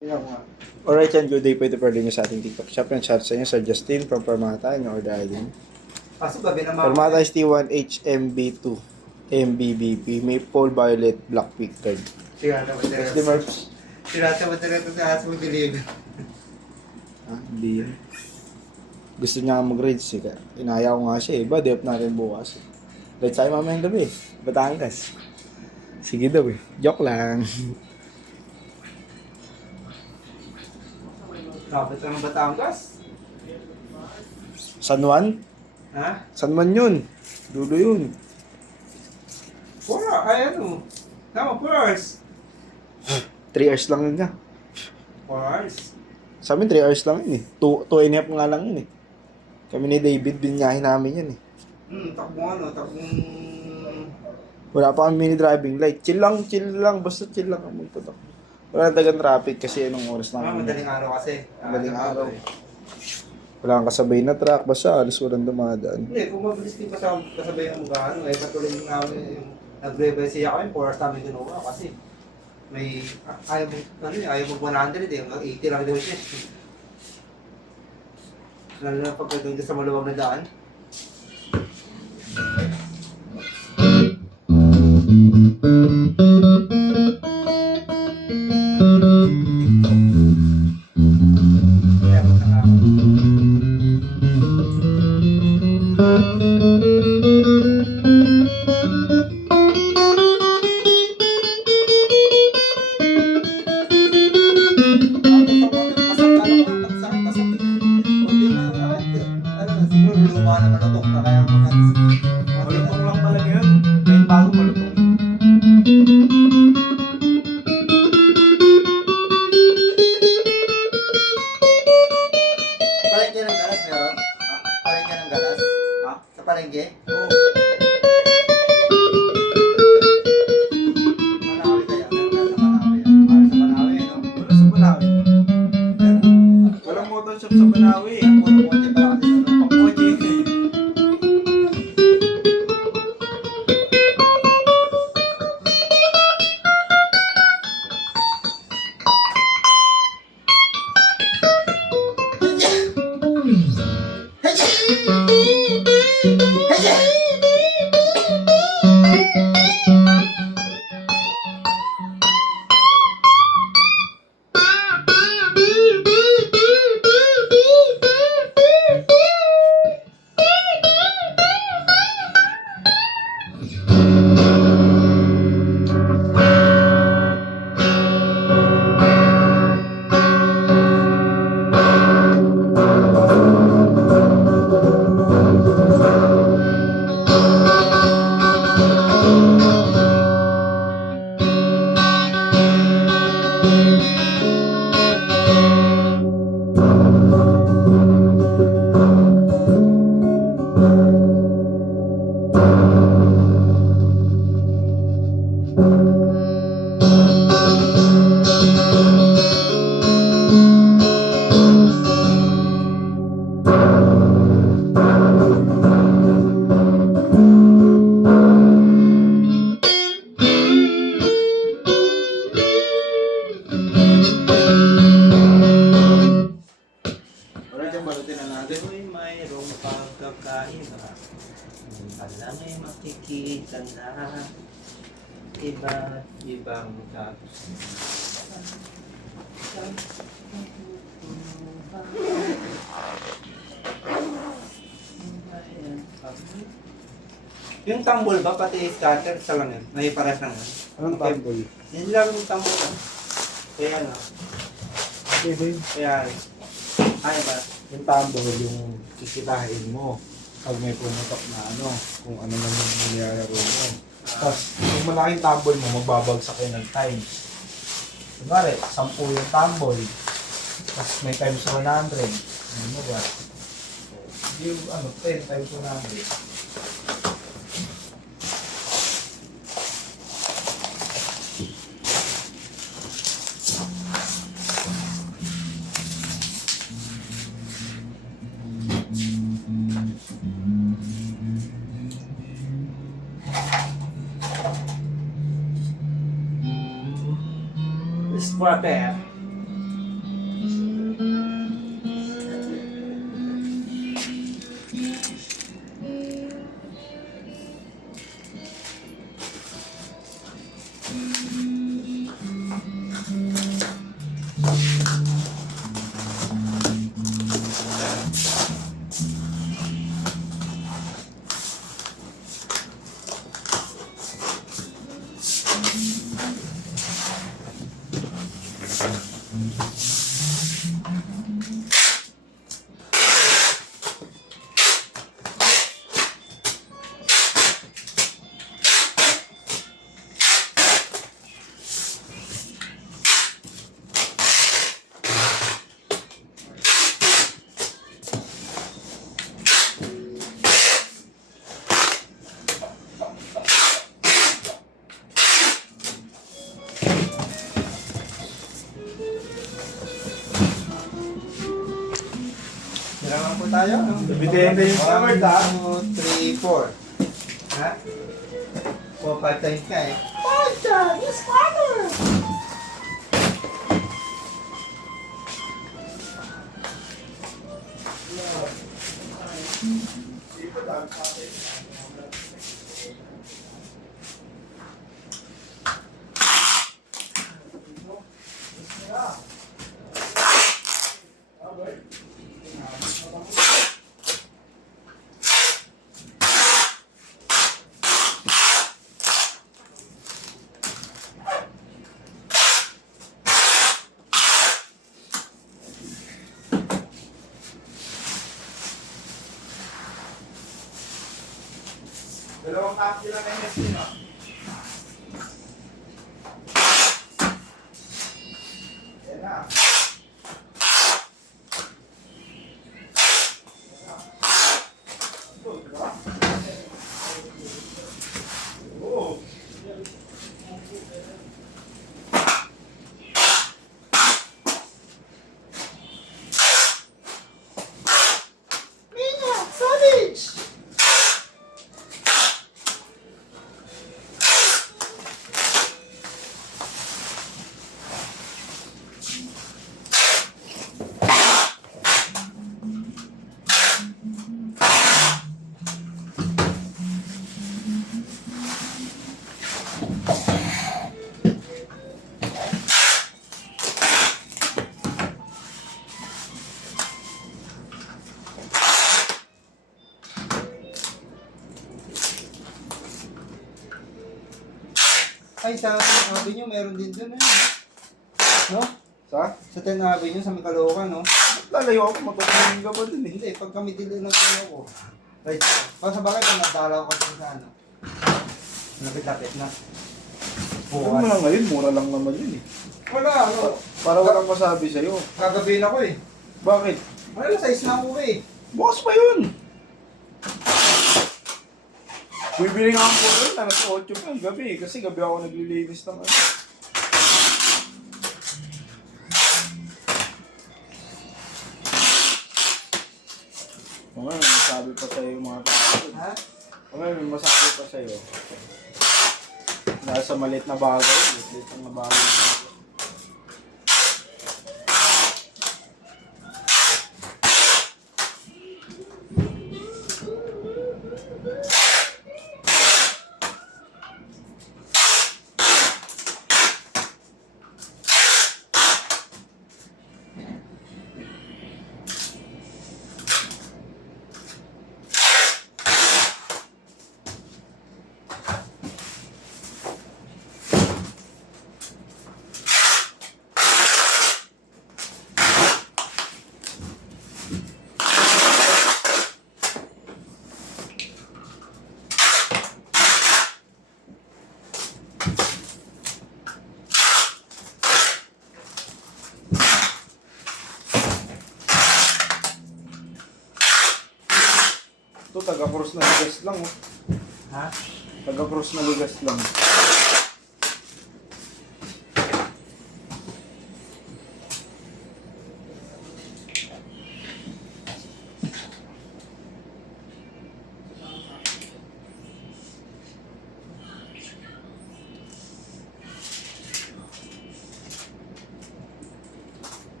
Alright yan, good day po ito pa rin sa ating TikTok shop. Yung chat sa inyo, Sir Justin from Parmata, yung order ID. Pasok gabi na mga... Parmata ST1 HMB2 MBBP, may full violet black pick card. Sirata ba That's the marks. Sirata ba talaga sa aso mo deliver? Hindi yan. Gusto niya mag-rage siya. Inaya ko nga siya eh. Ba, dep natin bukas. Let's say mamayang gabi. Batangas. Sige daw eh. Joke lang. Dapat ka ng Batangas? San Juan? Ha? San Juan yun. Dulo yun. Ay ano? Tama, 4 hours. 3 hours lang yun niya. 4 hours. Sa amin, 3 hours lang yun eh. 2.5 nga lang yun eh. Kami ni David, binyahin namin yan eh. Takbong... Wala pa kami mini driving light. Chill lang. Basta chill lang ang magputok. Wala na tagang traffic kasi anong oras namin. Madaling araw kasi. Madaling araw. Wala kang kasabay na truck. Basta alas walang dumadaan. Hindi, kung mabilis din kasabay ang mukha, patuloy yung namin, nag-revise siya kami, 4 hours namin ginawa kasi may, ayaw mag 100 eh, hanggang 80 lang daw siya. Lalo na pagka doon sa maluwag na daan. Malutong lang talaga yun. May bago malutong. Palengke ng galas meron? Palengke ng galas? Sa palengke? Oo. Manawi kaya? Meron ka sa Manawi? Sa Manawi, no? Wala sa Banawi. Walang motor shop sa Banawi. Puro kotse pala kasi sa Pangkoche. Ako'y mayroong pagkakaiba. Alam ay makikita na iba't ibang tapos. Yung tambol ba, pati scatter sa lang yun? May pares lang yun? Anong tambol? Yan lang yung tambol lang. Kaya ano? Okay ba yun? Kaya ay ba? Yung tambol, yung kikitahin mo. Pag may pumutok na kung ano man yung nilalaro mo. Tapos, yung malaking tambol mo, magbabagsak kayo ng times. Kunwari, 10 yung tambol. Tapos may times 100. Ano mo ba? Yung 10 times 100. Squatter. Kailangan po tayo. Bitihin na yung covered, ha? 1, 2, 3, 4. Ha? 4, 5 times ka eh. Oh, John! Yes, father! Dalawang kaki lang na MSC, no? Yan na. Ito, diba? Oo. Mina! Savage! Ay, sa Avenue, meron din dun eh. No? Sa? Sa 10 Avenue, sa Caloocan, no? Lalayo ako, matutulungin ka pa dun eh. Hindi, pag kami dili ng ano ko. Right. Pag sa bagay, pag nadalaw ko dun sa ano. Lapit-lapit na. Ano mo lang ngayon, mura lang naman yun eh. Wala, ano. Para walang masabi sa'yo. Gagabihin ako eh. Bakit? Wala, size na ako eh. Bukas pa yun! Bibili nga ako yun, alas 8 pa ang gabi kasi gabi ako naglilinis ng ano. O ngayon, may masabi pa sa'yo yung mga tao. Ha? O ngayon, may masabi pa sa'yo. Dahil sa maliit na bagay, maliit na bagay. Ito, taga-cross na ligas lang oh. Ha? Taga-cross na ligas lang.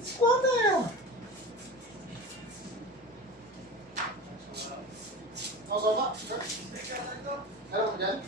Squatter! Ano ba? Ano ba dyan?